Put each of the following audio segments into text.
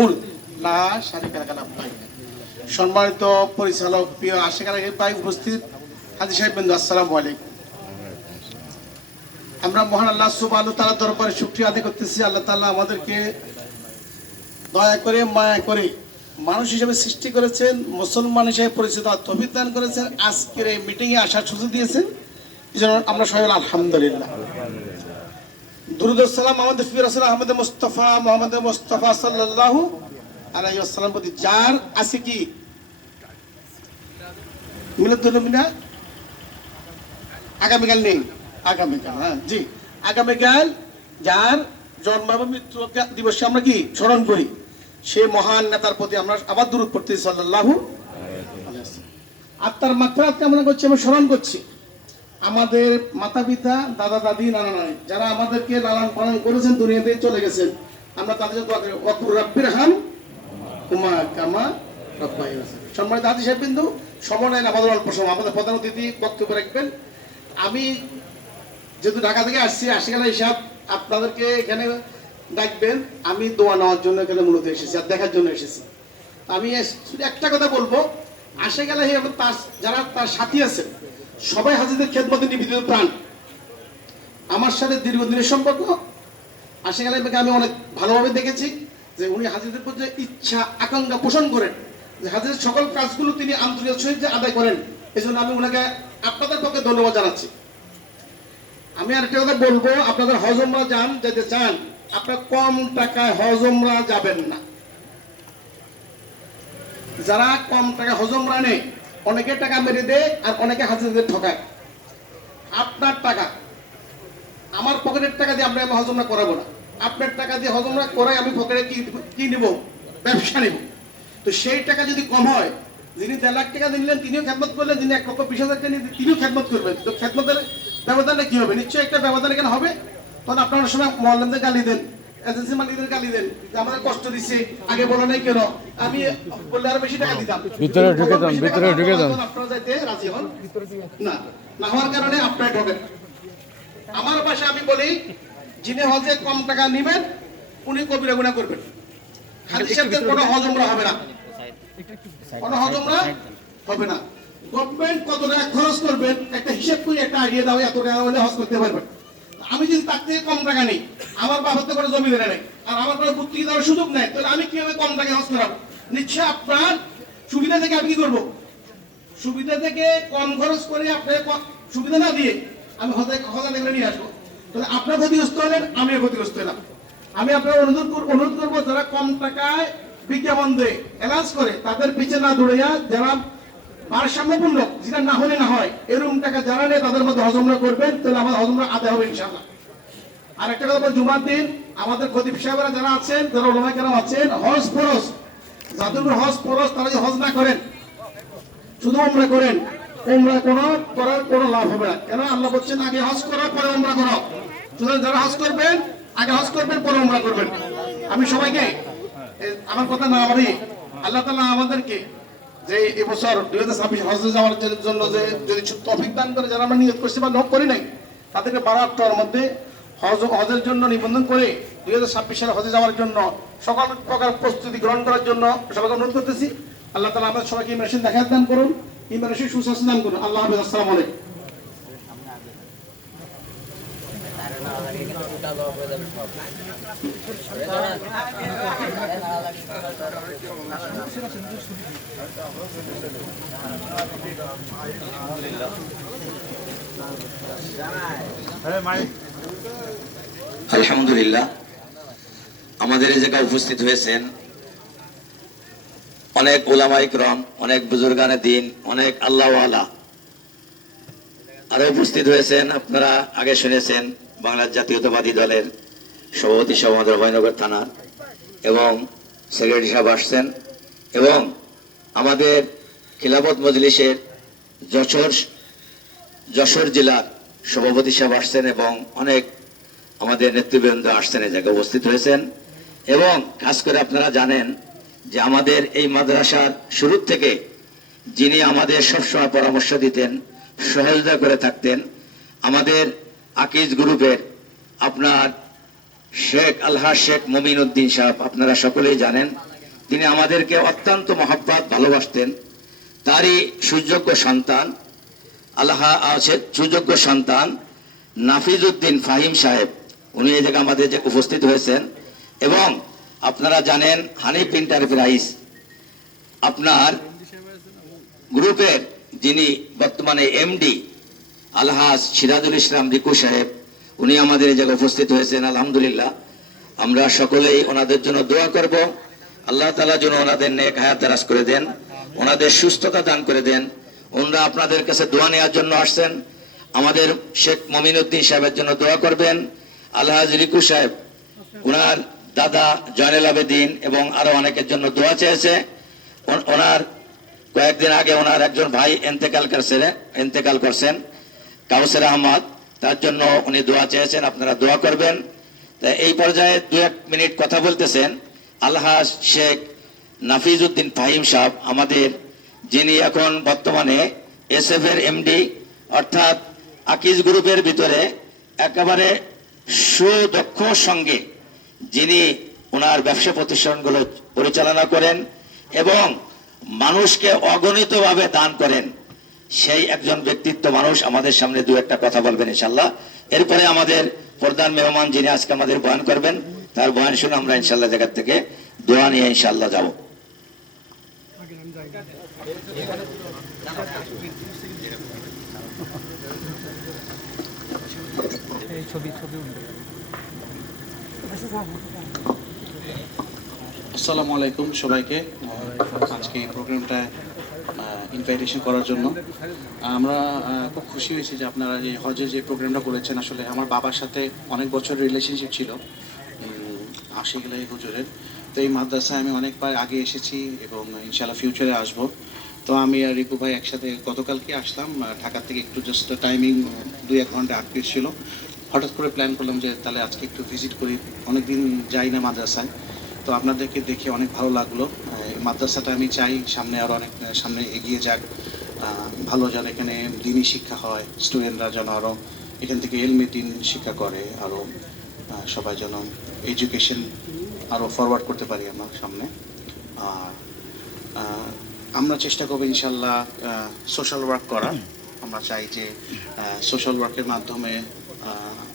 ভুল লা শারিকা লাহু সম্মানিত পরিচালক প্রিয় আশিকার ভাই উপস্থিত হাজী সাহেববৃন্দ, আসসালামু আলাইকুম। আমরা মহান আল্লাহ সুবহানাহু ওয়া তাআলার দরবারে শুকরিয়া আদায় করতেছি। আল্লাহ তাআলা আমাদেরকে দয়া করে মায়া করে মানুষ হিসেবে সৃষ্টি করেছেন, মুসলমান হিসেবে পরিচিত তৌফিক দান করেছেন, আজকের এই মিটিংয়ে আসার সুযোগ দিয়েছেন। এই জন্য আমরা সবাই আলহামদুলিল্লাহ। দুরূদ ও সালাম আমাদের প্রিয় রাসূল আহমদ মুস্তাফা সাল্লাল্লাহু আলাইহি ওয়াসাল্লাম প্রতি, যার আছে কি মিলাদুন্নবী না, আগামীকাল নেই, আগামীকাল, হ্যাঁ জি, আগামীকাল যার জন্ম এবং মৃত্যু দিবসে আমরা কি স্মরণ করি, সে মহান নেতার প্রতি আমরা আবার দুরূদ পড়তেছি সাল্লাল্লাহু আলাইহি ওয়াসাল্লাম। আত্মার মাগফিরাত কামনা করছি, আমরা স্মরণ করছি আমাদের মাতা পিতা, দাদা দাদি, নানা নানি যারা আমাদেরকে লালন পালন করেছেন, দুনিয়াতে চলে গেছেন। আমরা তাদের জন্য দোয়া করি, ওয়াকুর রাব্বিরহাম হুমা কামা রাব্বায়ানি। সম্মানিত হাজী সাহেববৃন্দ, সময় নেন আমাদের অল্প সময়, আমাদের প্রধান অতিথি বক্তব্য রাখবেন। আমি যেহেতু ঢাকা থেকে আসছি, আশিকালা হিসাব আপনাদেরকে এখানে ডাকবেন, আমি দোয়া নেওয়ার জন্য এখানে মূলত এসেছি আর দেখার জন্য এসেছি। আমি শুধু একটা কথা বলবো, আশিকালা এবং তার যারা তার সাথী আছেন সবাই হাজীদের খেদমতে নিবেদিত প্রাণ। আমার সাথে দীর্ঘদিনের সম্পর্ক। আশিকালা আমি অনেক ভালোভাবে দেখেছি যে উনি হাজীদের প্রতি ইচ্ছা আকাঙ্ক্ষা পোষণ করেন, যে হাজীদের সকল কাজগুলো তিনি আন্তরিকতার সহিত আদায় করেন। এই জন্য আমি ওনাকে আপনাদের পক্ষে ধন্যবাদ জানাচ্ছি। আমি আরেকটা কথা বলবো, আপনাদের হজ উমরা যেতে চান, আপনার কম টাকায় হজ উমরা যাবেন না। যারা কম টাকা হজ উমরা নেয়, অনেকে টাকা মেরে দেয় আর অনেকে হাজীদের ঠকায়। আপনার টাকা, আমার পকেটের টাকা দিয়ে আমরা হজ উমরা করাবো না। আপনার টাকা দিয়ে হজ উমরা করাই আমি পকেটে কি নিব, ব্যবসা নিব। তো সেই টাকা যদি কম হয়, যিনি 1.5 লাখ টাকা দিলেন তিনিও খেদমত করলেন, যিনি 1,20,000 টাকা নিলেন তিনিও খেদমত করবেন। তো খেদমতের ব্যবধানটা কি হবে? নিশ্চয়ই একটা ব্যবধান এখানে হবে। তখন আপনার সময় মুআল্লিমদের গালি দেন, এজেন্সি মালিকদের গালি দেন যে আমাদের কষ্ট দিচ্ছে, আগে বলো নাই কেন, আমি বললে আরো বেশি টাকা দিতাম। ভিতরে ঢুকে যান। আপনারা যাইতে রাজি হন না, না হওয়ার কারণে আপনারা ঢোকেন। আমার ভাষা আমি বলি, যিনি হজে কম টাকা নেবেন উনি কবিরা গুনাহ করবেন। হাজী সাহেবদের কোনো হজ উমরা হবে না, কোনো হজ উমরা হবে না। গভর্নমেন্ট কত টাকা খরচ করবেন একটা হিসাব করে একটা আইডিয়া দাও, এত টাকা হলে হজ করতে পারবেন। আমি যদি তার থেকে কম টাকা নেই, আমার বাবার তো কোনো জমিদার নেই আর আমার কোনো বুদ্ধি দেওয়ার সুযোগ নেই, তাহলে আমি কিভাবে কম টাকা হজ করাবো? নিশ্চয় আপনার সুবিধা থেকে আমি কি করবো, সুবিধা থেকে কম খরচ করে আপনার সুবিধা না দিয়ে আমি হজা দেখলে নিয়ে আসবো। তাহলে আপনার ক্ষতিগ্রস্ত হলেন, আমিও ক্ষতিগ্রস্ত হলাম। আমি আপনার অনুরোধ করবো, যারা কম টাকায় বিজ্ঞাপন দেয়, অ্যালাউন্স করে, তাদের পিছিয়ে না দৌড়াইয়া যারা ভারসাম্যপূর্ণ, যেটা না হলে না হয় এরকম টাকা যারা নেই তাদের মধ্যে হজ উমরা করবেন, তাহলে আমাদের হজ উমরা আদায় হবে ইনশাআল্লাহ। আর একটা কথা বল, জুমার দিন আমাদের খতিব সাহেবরা যারা আছেন, যারা ওলামা কেরাম আছেন, হজ ফরজ, যাদের হজ ফরজ তারা যদি হজ না করেন, শুধু উমরা করেন, উমরা করার কোনো লাভ হবে না। কেন আল্লাহ বলছেন আগে হজ করো পরে উমরা করো। সুতরাং যারা হজ করবেন আগে হজ করবেন পরে উমরা করবেন। আমি সবাইকে আমার কথা না বলি, আল্লাহ তাআলা আমাদেরকে যে এবছর 2026 হজে যাওয়ার জন্য যে যদি তৌফিক দান করে, যারা আমরা নিয়ত করছি বা নক করি নাই, তাদেরকে 12 মধ্যে হজের জন্য নিবন্ধন করে 2026 সালে হজে যাওয়ার জন্য সকল প্রকার প্রস্তুতি গ্রহণ করার জন্য সবাইকে অনুরোধ করতেছি। আল্লাহ তাআলা আমাদের সবাইকে ইমানের সাথে দেখা দান করুন, ইমানের সাথে সুস্বাস্থ্য দান করুন। আল্লাহ হাফেজ। আসসালামু আলাইকুম। আলহামদুলিল্লাহ, আমাদের এই জায়গায় উপস্থিত হয়েছেন অনেক উলামায়ে কিরাম, অনেক বুজুর্গানে দ্বীন, অনেক আল্লাহওয়ালা। আরো উপস্থিত হয়েছেন, আপনারা আগে শুনেছেন, বাংলার জাতীয়তাবাদী দলের সভাপতি সহ আমাদের অভয়নগর থানা এবং সেক্রেটারি সাহেব আসছেন, এবং আমাদের খিলাফত মজলিসের যশোর জেলার সভাপতি সাহেব আসছেন এবং অনেক আমাদের নেতৃবৃন্দ আসছেন, এই জায়গায় উপস্থিত হয়েছেন। এবং খাস করে আপনারা জানেন যে আমাদের এই মাদ্রাসার শুরু থেকে যিনি আমাদের সবসময় পরামর্শ দিতেন, সহযোগিতা করে থাকতেন, আমাদের আকিজ গ্রুপের আপনার শেখ আলহাজ শেখ মমিন উদ্দিন সাহেব, আপনারা সকলেই জানেন। তিনি আমাদেরকে অত্যন্ত মহব্বত ভালোবাসতেন, তারই সুযোগ্য সন্তান সুযোগ্য সন্তান নাফিজউদ্দিন ফাহিম সাহেব, উনি এই জায়গায় আমাদের যে উপস্থিত হয়েছেন। এবং আপনারা জানেন হানিফ এন্টারপ্রাইজ আপনার গ্রুপের যিনি বর্তমানে এমডি আলহাজ সিরাজুল ইসলাম রিকু সাহেব, উনি আমাদের এই জায়গায় উপস্থিত হয়েছেন। আলহামদুলিল্লাহ, আমরা সকলেই ওনাদের জন্য দোয়া করব। আল্লাহ তাআলা যেন ওনাদের নেক হায়াত দারাজ করে দেন, ওনাদের সুস্থতা দান করে দেন। ওনারা আপনাদের কাছে দোয়া নেওয়ার জন্য আসছেন। আমাদের শেখ মমিনুদ্দিন সাহেবের জন্য দোয়া করবেন। আলহাজ রিকু সাহেব ওনার দাদা জয়নুল আবেদিন এবং আরো অনেকের জন্য দোয়া চেয়েছে। ওনার কয়েকদিন আগে ওনার একজন ভাই ইন্তেকাল করছেন কাউসার আহমদ, তার জন্য উনি দোয়া চেয়েছেন, আপনারা দোয়া করবেন। এই পর্যায়ে 2-1 মিনিট কথা বলতেছেন আলহাজ শেখ নাফিজউদ্দিন ফাহিম সাহেব, আমাদের যিনি এখন বর্তমানে এসএফ এর এমডি, অর্থাৎ আকিজ গ্রুপের ভিতরে একেবারে সুদক্ষ সঙ্গে যিনি ওনার ব্যবসা প্রতিষ্ঠানগুলো পরিচালনা করেন এবং মানুষকে অগণিতভাবে দান করেন, সেই একজন ব্যক্তিত্ব মানুষ আমাদের সামনে 2-1টা কথা বলবেন ইনশাল্লাহ। এরপরে আমাদের প্রধান মেহমান যিনি আজকে আমাদের বয়ান করবেন, তার বয়ান শুনে আমরা ইনশাল্লাহ জায়গা থেকে দোয়া নিয়ে ইনশাল্লাহ যাব। আসসালামু আলাইকুম সবাইকে, আজকে এই প্রোগ্রামটা ইনভাইটেশন করার জন্য আমরা খুব খুশি হয়েছি যে আপনারা এই হজে যে প্রোগ্রামটা করেছেন। আসলে আমার বাবার সাথে অনেক বছর রিলেশনশিপ ছিল আশিকলাই হুজুরের, তো এই মাদ্রাসায় আমি অনেকবার আগে এসেছি এবং ইনশাআল্লাহ ফিউচারে আসব। তো আমি আর রিকু ভাই একসাথে গতকালকে আসলাম ঢাকা থেকে, একটু জাস্ট টাইমিং 2-1 ঘন্টা আটকে ছিল। হঠাৎ করে প্ল্যান করলাম যে তাহলে আজকে একটু ভিজিট করি, অনেকদিন যাই না মাদ্রাসায়। তো আপনাদেরকে দেখে অনেক ভালো লাগলো। মাদ্রাসাটা আমি চাই সামনে আরও অনেক সামনে এগিয়ে যাক, ভালো যেন এখানে দিনই শিক্ষা হয়, স্টুডেন্টরা যেন আরও এখান থেকে ইলমে দিন শিক্ষা করে, আরও সবাই যেন এডুকেশন আরও ফরওয়ার্ড করতে পারি আমার সামনে। আর আমরা চেষ্টা করবো ইনশাল্লাহ সোশ্যাল ওয়ার্ক করা। আমরা চাই যে সোশ্যাল ওয়ার্কের মাধ্যমে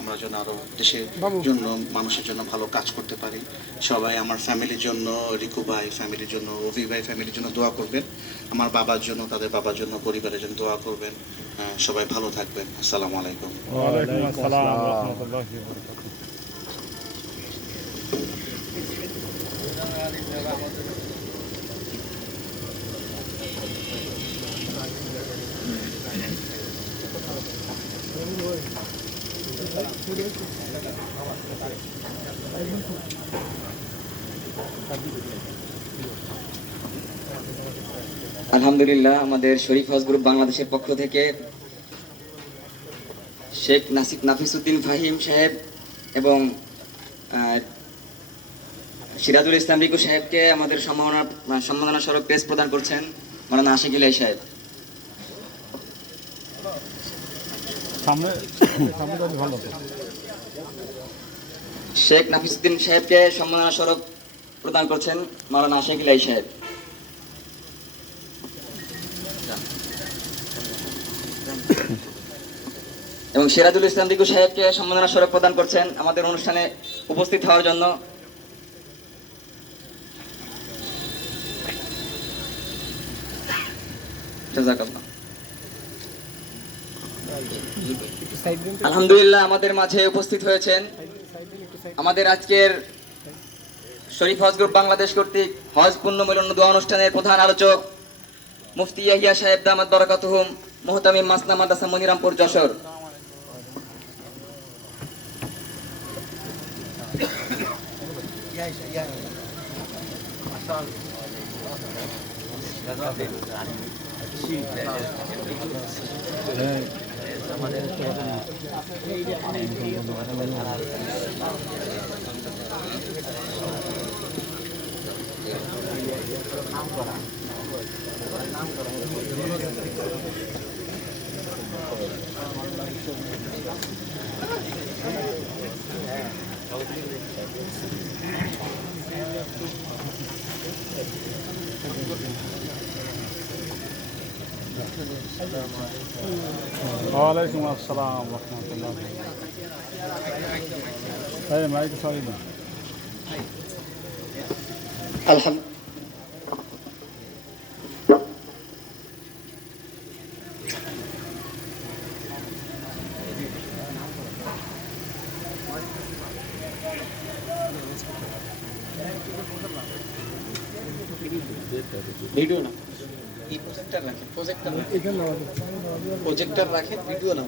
আমরা যেন আরও দেশের জন্য মানুষের জন্য ভালো কাজ করতে পারি। সবাই আমার ফ্যামিলির জন্য, রিকু ভাই ফ্যামিলির জন্য, অভি ভাই ফ্যামিলির জন্য দোয়া করবেন। আমার বাবার জন্য, তাদের বাবার জন্য, পরিবারের জন্য দোয়া করবেন। সবাই ভালো থাকবেন। আসসালামু আলাইকুম। ওয়ালাইকুম আসসালাম ওয়া রাহমাতুল্লাহি ওয়া বারাকাতুহু। আলহামদুলিল্লাহ, আমাদের শরীফ হজ গ্রুপ বাংলাদেশের পক্ষ থেকে শেখ নাফিসউদ্দিন ফাহিম সাহেব এবং সিরাজুল ইসলাম রিকু সাহেবকে আমাদের সম্মাননা স্বরূপ ক্রেস্ট প্রদান করছেন মাওলানা আশিক ইলাই সাহেব। শেখ নাফিসউদ্দিন সাহেবকে সম্মাননা স্বরূপ প্রদান করছেন মাওলানা আশিক ইলাই সাহেব। এবং সিরাজুল ইসলাম রিকু সাহেবকে সম্মাননা স্বরূপ প্রদান করছেন আমাদের অনুষ্ঠানে উপস্থিত হওয়ার জন্য জাযাকাল্লাহ। আলহামদুলিল্লাহ, আমাদের মাঝে উপস্থিত হয়েছেন আমাদের আজকের শরীফ হজ গ্রুপ বাংলাদেশ কর্তৃক হজ পুণ্য মিলন দোয়া অনুষ্ঠানের প্রধান আলোচক মুফতি ইয়াহিয়া সাহেব দামাত বরাকাতুহুম, মুহতামিম মাসনা মাদ্রাসা মনিরামপুর যশোর। ওয়ালাইকুম আসসালাম রহমতুল্লাহ। এই মাইক সরি না। আলহামদুলিল্লাহ। ভিডিও না এই প্রজেক্টর রাখেন, প্রজেক্টর রাখেন, ভিডিও না।